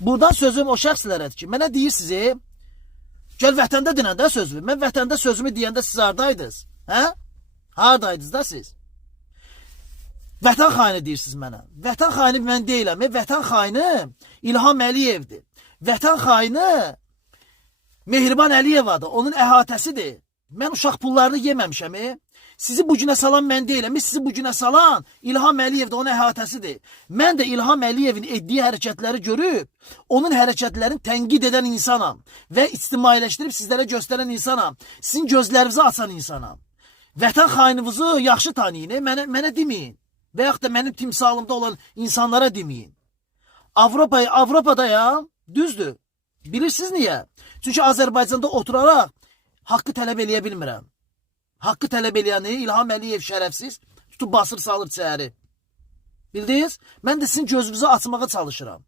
Buradan sözüm o şəxslərədir ki, mənə deyirsiniz, gəl vətəndə dinəndə sözümü. Mən vətəndə sözümü deyəndə siz haradaydınız? Hə? Haradaydınız da siz? Vətən xaini deyirsiniz mənə. Vətən xaini mən deyiləm. Vətən xaini İlham Əliyevdir. Vətən xaini Mehriban Əliyevadır. Onun əhatəsidir. Mən uşaq pullarını yeməmişəm. Sizi bu günə salan mən deyiləm. Sizi bu günə salan İlham Əliyev də onun əhatəsidir. Mən də İlham Əliyevin etdiyi hərəkətləri görüb, onun hərəkətlərini tənqid edən insanam və ictimailəşdirib sizlərə göstərən insanam. Sizin gözlərinizi açan insanam. Vətən xaininizi yaxşı tanıyın, mənə deməyin. Və yaxud da mənim timsalımda olan insanlara deməyin. Avropadayam, düzdür. Bilirsiniz niyə? Çünki Azərbaycanda oturaraq haqqı tələb eləyə bilmirəm. Haqqı tələb eləyəni İlham Əliyev şərəfsiz tutub basır salır çəyəri. Bildiniz? Mən də sizin gözünüzü açmağa çalışıram.